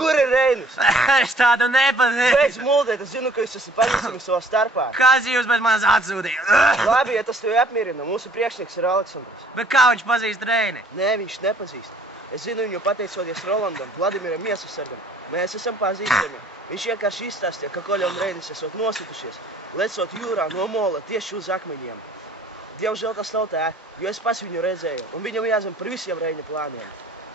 Kur ir Reinis? Es tādu nepazīstu. Beidz muldēt, es zinu, ka jūs esat pazīstami savā starpā. Kas jūs bez manis atsūtīja? Labi, ja tas tevi apmierina, mūsu priekšnieks ir Aleksandrs. Bet kā viņš pazīst Reini? Nē, viņš nepazīst. Es zinu viņu pateicoties Rolandam, Vladimiram Miesasargam. Mēs esam pazīstami. Viņš vienkārši izstāstīja, ka Koļa un Reinis esot nositušies, lecot jūrā no mola tieši uz akmeņiem. Diemžēl tas nav tā, jo es pats viņu redzēju, un viņam jāzina par visiem Reina plāniem.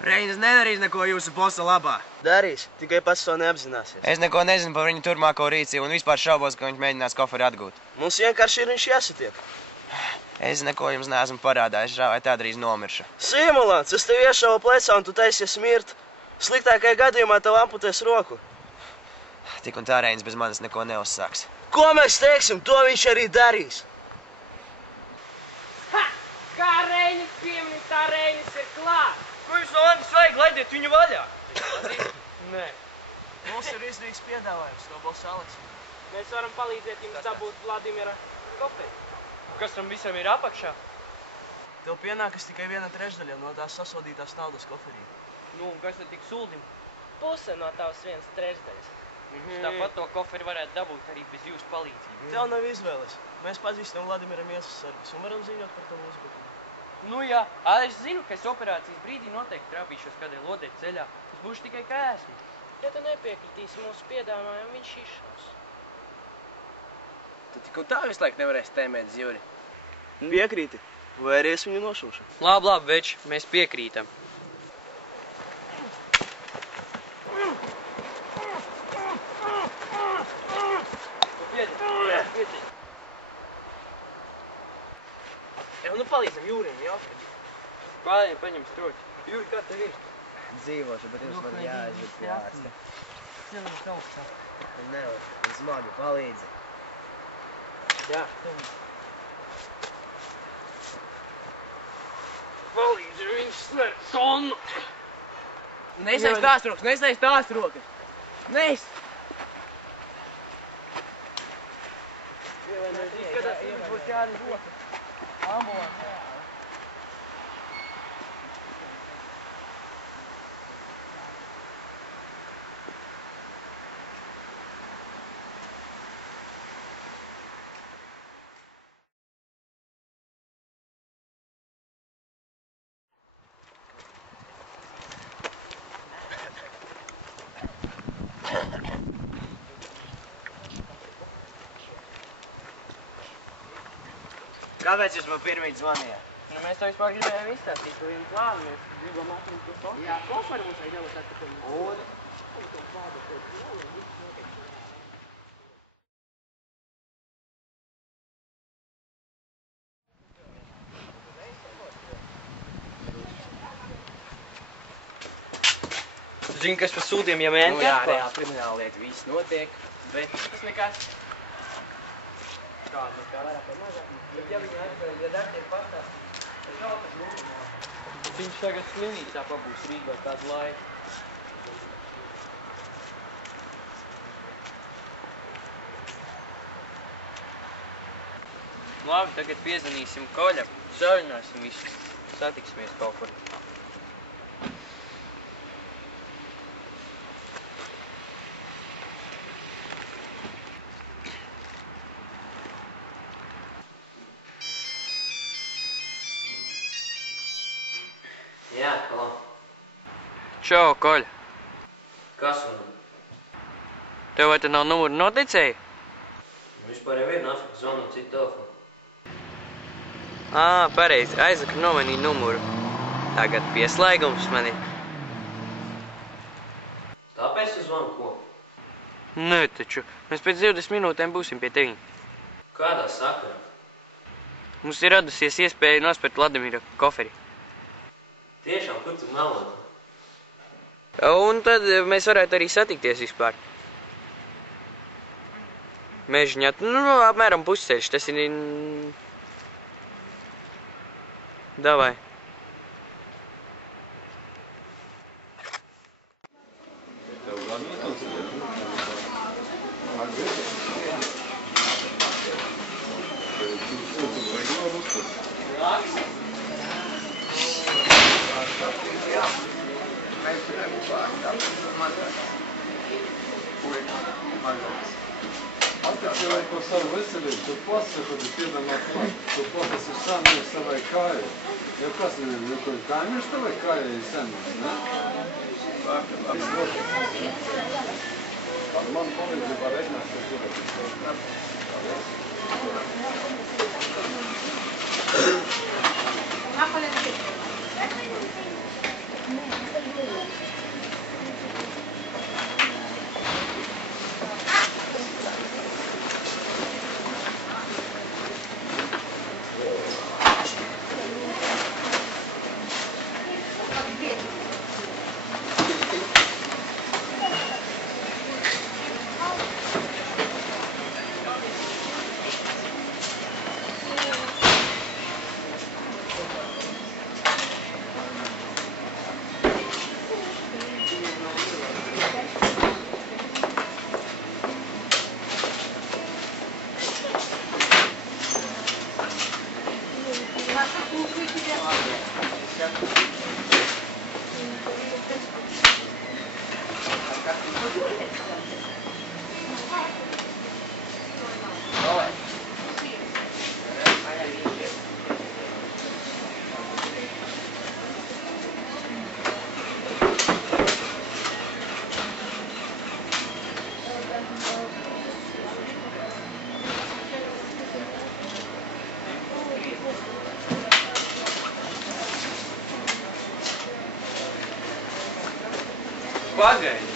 Reinis nedarīs neko jūsu bosa labā. Darīs, tikai pats to neapzināsies. Es neko nezinu par viņu turmāko rīcību un vispār šaubos, ka viņš mēģinās koferi atgūt. Mums vienkārši ir viņš jāsatiek. Es neko jums neesmu parādājis, vai tā drīz nomiršu. Simulants, es tev iešauju plecā un tu taisies mirt. Sliktākajā gadījumā tev amputēs roku. Tik un tā Reinis bez manis neko neuzsāks. Ko mēs teiksim, to viņš arī darīs. Ha! Kā Reinis piemini, tā Reinis ir klāt. Ko jūs no manis vajag, laidiet viņu vaļā? Nē. Mums ir izdevīgs piedāvājums no bosa Aleksandra. Mēs varam palīdzēt jums dabūt Vladimira koferi. Kas tam visam ir apakšā? Tev pienākas tikai 1/3 no tās sasodītās naudas koferī. Nu, un kas tad tik suldim? Puse no tavas 1/3. Tāpat to koferi varētu dabūt arī bez jūsu palīdzības. Tev nav izvēles. Mēs pazīstam Vladimira Miesasargus un varam ziņot par tavu uzbrukumu. Nu jā, es zinu, ka es operācijas brīdī noteikti trāpīšos kādai lodei ceļā. Es būšu tikai kā esmu. Ja tu nepiekritīsi mūsu piedāvājumu, viņš izšaus. Tu tik un tā visu laiku nevarēsi tēmēt zivri. Piekrīti? Vai arī es viņu nošūšu? Labi, veči, mēs piekrītam. Nu palīdzam Jūrim, jau? Pārējiem paņem stroķi. Jūri, kā tev ir? Dzīvošu, bet jums man jāaizved pie ārsta. Cilvēks augstā. Nevar, man smagi palīdzi. Jā, palīdzi, viņš sver tonu. Neizsaiz tās rokas, neizsaiz tās rokas. Neis! Izskatās, ka viņš būs jānes rokas. Ambulance. Kāpēc jūs man pirmīt zvanījāt? Nu, mēs to vispār gribējām izstāstīt par vienu plānu. Mēs gribam atrast to koferi. Jā, koferi mums vajag jābūt atpakaļ. Un? Tu zini, kas par sūtiem, ja mēnti Nu jā, reāli krimināla lieta, viss notiek, bet tas nekas. kāda nekā vairāk vai mazāk. Bet ja viņi atveļ, ja darbiem pastāstīt, es vēl tas lūdzu. Viņš tagad slimnīcā pabūs rīt vai kādu laiku. Labi, tagad piezvanīsim Koļam, sarunāsim visu, satiksimies kaut kur. Jā, halo. Čau, Koļ. Kas man? Tev vai te nav numuru noticēji? Vispār jau ir nafika zvanu citu telefonu. Pareizi, aizvakar nomainīju numuru. Tagad pieslēgums man ir. Tāpēc tu zvanu ko? Nē, taču, mēs pēc 20 minūtēm būsim pie tevi. Kādā sakarā? Mums ir radusies iespēja nospērt Vladimira koferi. Tiešām, kur tu melot? Un tad mēs varētu arī satikties vispār. Mežiņā, apmēram pusceļš, tas ir... Davai. Mēs gribam pārstāvēt mazāk. Puika, mazāks. Attiecībā par savu veselību, tu pasaka, ka piedamāt man, tu patas ir samīgs savai kājai. Ja kas ir, jo kur kaimiņš tavai kājai ir samīgs, ne? Ar man palīdzi var reikināt, ka tu Pagaidi!